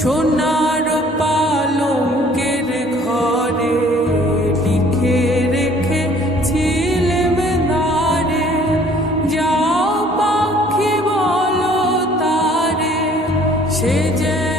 সোনার পালঙ্কের ঘরে লিখে রেখেছিলেম নারে, যাও পাখি বলো তারে, সে যে